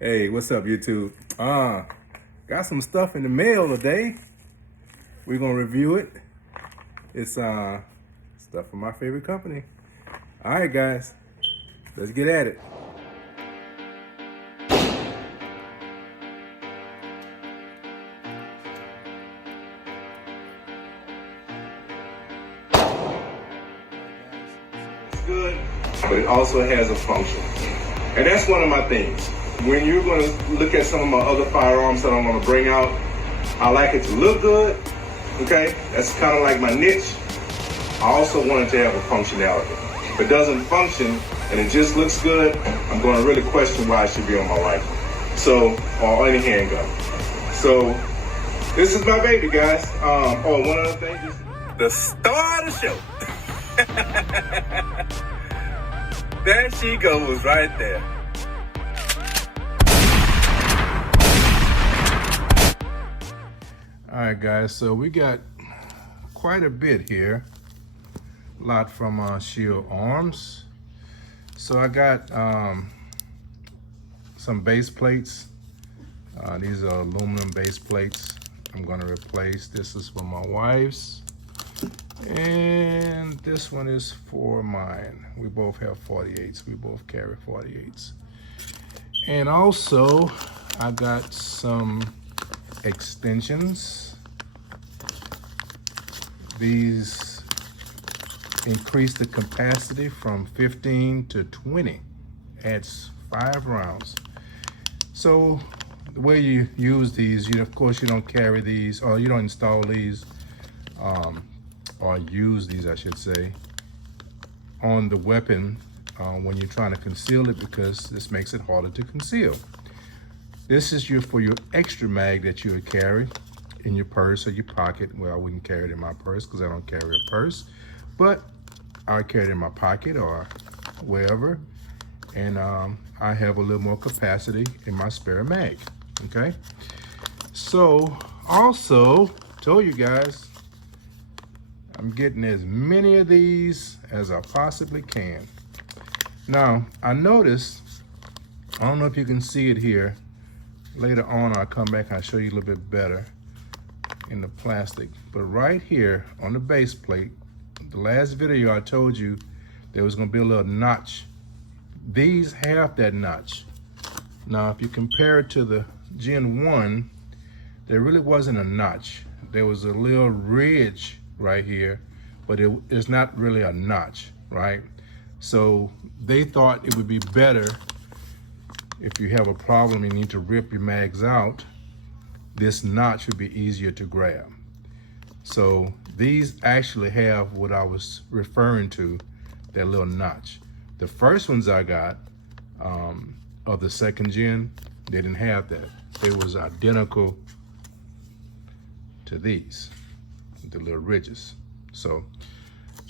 Hey, what's up, YouTube? Got some stuff in the mail today. We're gonna review it. It's stuff from my favorite company. All right, guys, let's get at it. It's good, but it also has a function, and that's one of my things. When you're going to look at some of my other firearms that I'm going to bring out, I like it to look good, okay? That's kind of like my niche. I also want it to have a functionality. If it doesn't function and it just looks good, I'm going to really question why it should be on my rifle. So, or any handgun. So, this is my baby, guys. One other thing, just the star of the show. There she goes right there. All right, guys, so we got quite a bit here. A lot from Shield Arms. So I got some base plates. These are aluminum base plates I'm gonna replace. This is for my wife's. And this one is for mine. We both have 48s. We both carry 48s. And also, I got some extensions. These increase the capacity from 15 to 20. Adds 5 rounds. So the way you use these, of course you don't carry these, or you don't install these, or use these, I should say, on the weapon when you're trying to conceal it, because this makes it harder to conceal. This is for your extra mag that you would carry in your purse or your pocket. Well, I wouldn't carry it in my purse because I don't carry a purse, but I carry it in my pocket or wherever. And I have a little more capacity in my spare mag, okay? So also told you guys, I'm getting as many of these as I possibly can. Now, I noticed, I don't know if you can see it here. Later on, I'll come back and I'll show you a little bit better in the plastic. But right here on the base plate, the last video I told you there was gonna be a little notch. These have that notch. Now, if you compare it to the Gen 1, there really wasn't a notch. There was a little ridge right here, but it's not really a notch, right? So they thought it would be better if you have a problem and need to rip your mags out, this notch would be easier to grab. So these actually have what I was referring to, that little notch. The first ones I got of the second gen, they didn't have that. They was identical to these, the little ridges. So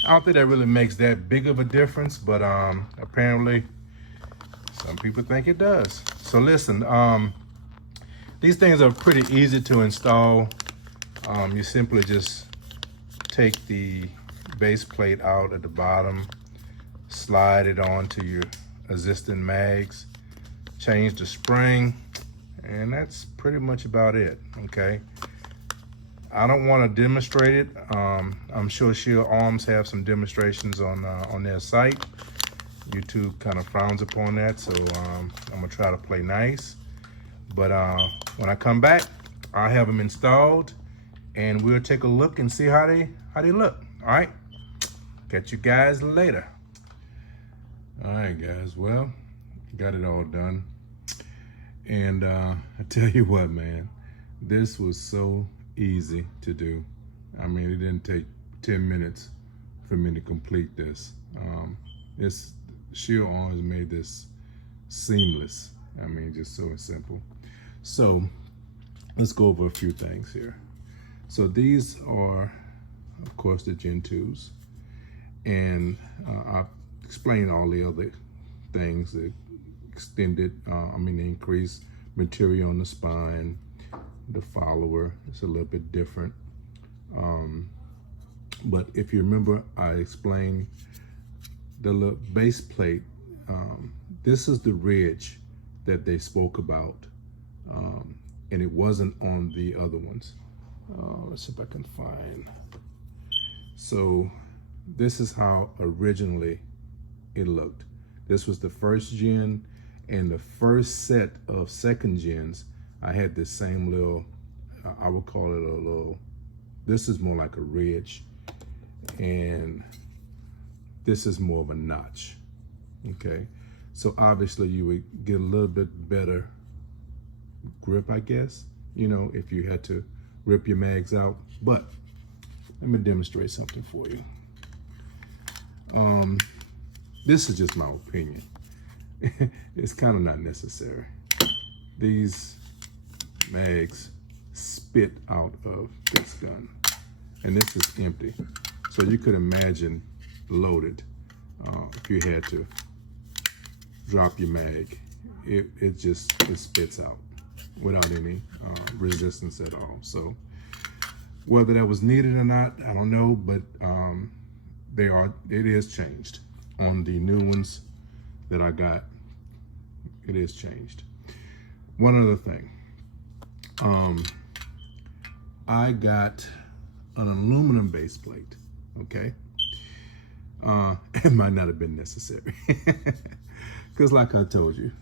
I don't think that really makes that big of a difference, but apparently some people think it does. So listen, these things are pretty easy to install. You simply just take the base plate out at the bottom, slide it onto your existing mags, change the spring, and that's pretty much about it, okay? I don't want to demonstrate it. I'm sure Shield Arms have some demonstrations on their site. YouTube kind of frowns upon that, so I'm gonna try to play nice. But when I come back, I'll have them installed, and we'll take a look and see how they look. All right, catch you guys later. All right, guys. Well, got it all done, and I tell you what, man, this was so easy to do. I mean, it didn't take 10 minutes for me to complete this. Shield Arms made this seamless. I mean, just so simple. So let's go over a few things here. So these are, of course, the Gen 2s. And I've explained all the other things, the extended, the increased material on the spine, the follower is a little bit different. But if you remember, I explained the base plate. This is the ridge that they spoke about, and it wasn't on the other ones. Let's see if I can find. So this is how originally it looked. This was the first gen, and the first set of second gens, I had this same little, I would call it a little, this is more like a ridge, and this is more of a notch, okay? So obviously you would get a little bit better grip, I guess, you know, if you had to rip your mags out. But let me demonstrate something for you. This is just my opinion. It's kind of not necessary. These mags spit out of this gun, and this is empty. So you could imagine loaded if you had to drop your mag. It spits out without any resistance at all. So whether that was needed or not, I don't know, but it is changed on the new ones that I got. It is changed. One other thing, I got an aluminum base plate, okay? It might not have been necessary because like I told you,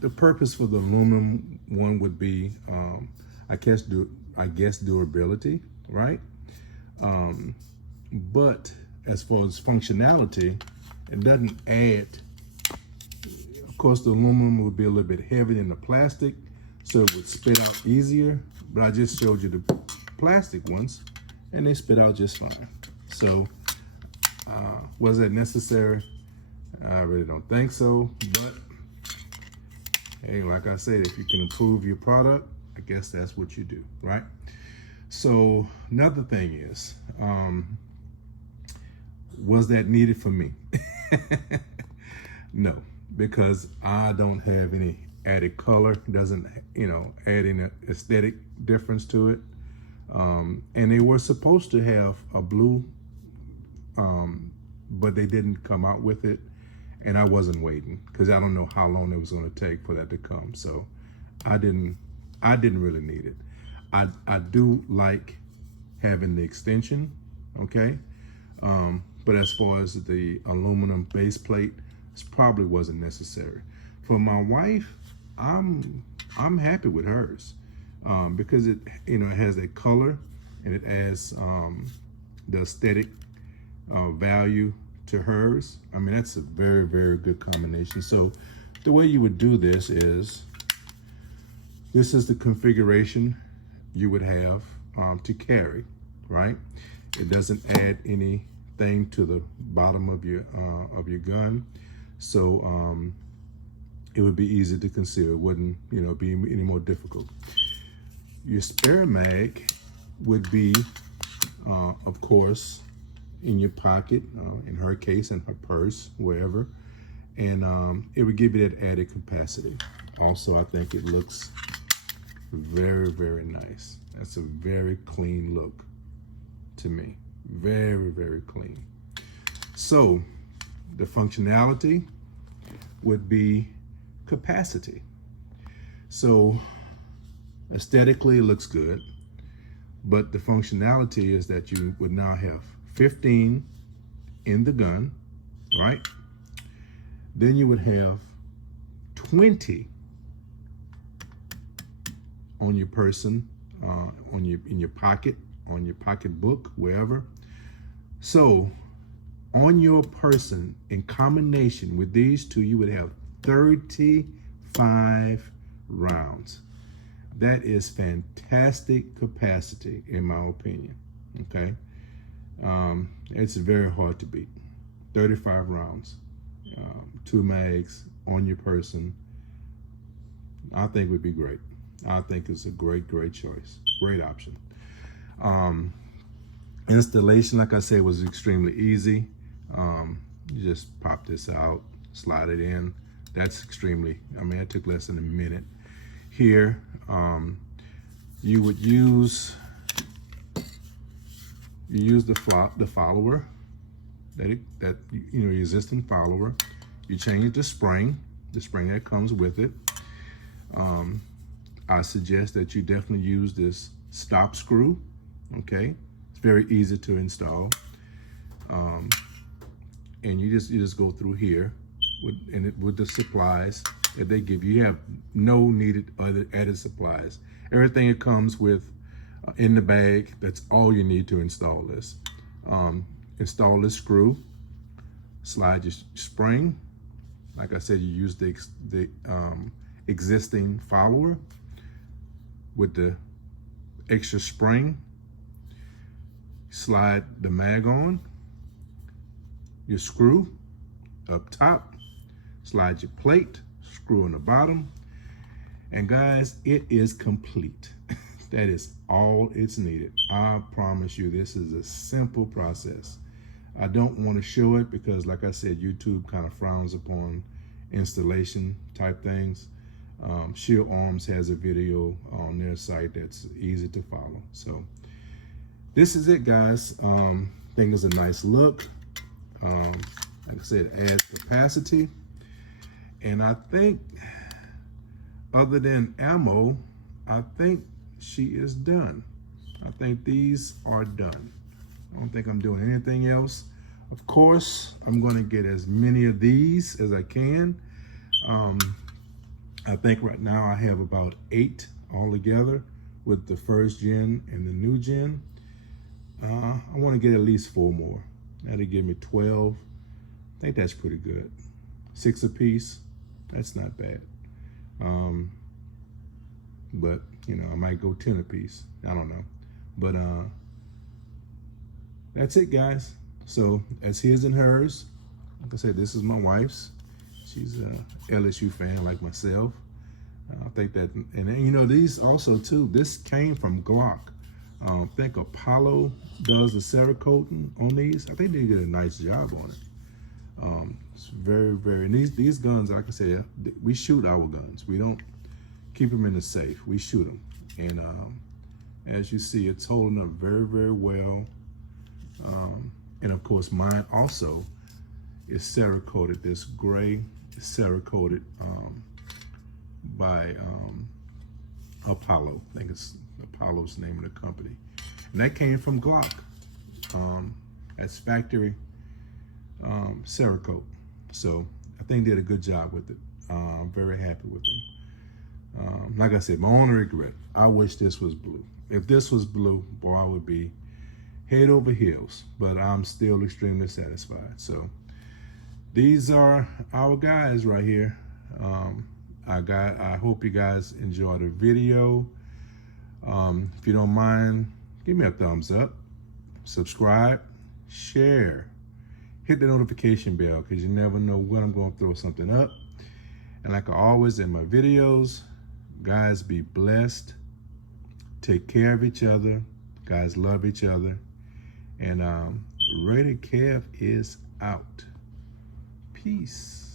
the purpose for the aluminum one would be, I guess durability, right? But as far as functionality, it doesn't add. Of course, the aluminum would be a little bit heavier than the plastic, so it would spit out easier. But I just showed you the plastic ones, and they spit out just fine. So, was that necessary? I really don't think so. But hey, like I said, if you can improve your product, I guess that's what you do, right? So another thing is, was that needed for me? No, because I don't have any added color. It doesn't, add any aesthetic difference to it. And they were supposed to have a blue, but they didn't come out with it. And I wasn't waiting because I don't know how long it was going to take for that to come. So I didn't really need it. I do like having the extension, okay? But as far as the aluminum base plate, it probably wasn't necessary. For my wife, I'm happy with hers because it it has that color and it adds the aesthetic value to hers. I mean, that's a very, very good combination. So the way you would do this is the configuration you would have to carry, right? It doesn't add anything to the bottom of your gun, so it would be easy to conceal. It wouldn't be any more difficult. Your spare mag would be of course in your pocket, in her case, in her purse, wherever, and it would give you that added capacity. Also, I think it looks very, very nice. That's a very clean look to me. Very, very clean. So the functionality would be capacity. So aesthetically, it looks good, but the functionality is that you would now have 15 in the gun, right? Then you would have 20 on your person, in your pocket, on your pocketbook, wherever. So on your person, in combination with these two, you would have 35 rounds. That is fantastic capacity, in my opinion, okay? It's very hard to beat. 35 rounds, 2 mags on your person, I think would be great. I think it's a great, great choice. Great option. Installation, like I said, was extremely easy. You just pop this out, slide it in. That's extremely, it took less than a minute. Here, you would use the follower, your existing follower. You change the spring, the spring that comes with it. I suggest that you definitely use this stop screw, okay? It's very easy to install. And you just go through here with the supplies that they give you. You have no needed other added supplies. Everything it comes with in the bag, that's all you need to install this. Install this screw, slide your spring. Like I said, you use the existing follower with the extra spring. Slide the mag on, your screw up top, slide your plate, screw on the bottom, and guys, it is complete. That is all it's needed. I promise you, this is a simple process. I don't want to show it because, like I said, YouTube kind of frowns upon installation type things. Sheer Arms has a video on their site that's easy to follow. So this is it, guys. I think it's a nice look. Like I said, it adds capacity. And I think, other than ammo, I think she is done. I think these are done. I don't think I'm doing anything else. Of course, I'm going to get as many of these as I can. I think right now I have about 8 altogether with the first gen and the new gen. I want to get at least 4 more. That'll give me 12. I think that's pretty good. 6 apiece. That's not bad. But you know, I might go 10 apiece. I don't know. But that's it, guys. So that's his and hers. Like I said, this is my wife's. She's a LSU fan like myself. I think that, and you know, these also too, this came from Glock. I think Apollo does the Cerakoting on these. I think they did a nice job on it. It's very, these guns, like I said, we shoot our guns. We don't keep them in the safe. We shoot them. And as you see, it's holding up very well. And of course, mine also is Cerakoted. This gray is Cerakoted by Apollo. I think it's Apollo's the name of the company. And that came from Glock. That's factory Cerakote. So I think they did a good job with it. I'm very happy with them. Like I said, my only regret, I wish this was blue. If this was blue, boy, I would be head over heels, but I'm still extremely satisfied. So these are our guys right here. I hope you guys enjoy the video. If you don't mind, give me a thumbs up, subscribe, share, hit the notification bell, because you never know when I'm going to throw something up. And like I always in my videos, guys, be blessed. Take care of each other. Guys, love each other. And Rated Kev is out. Peace.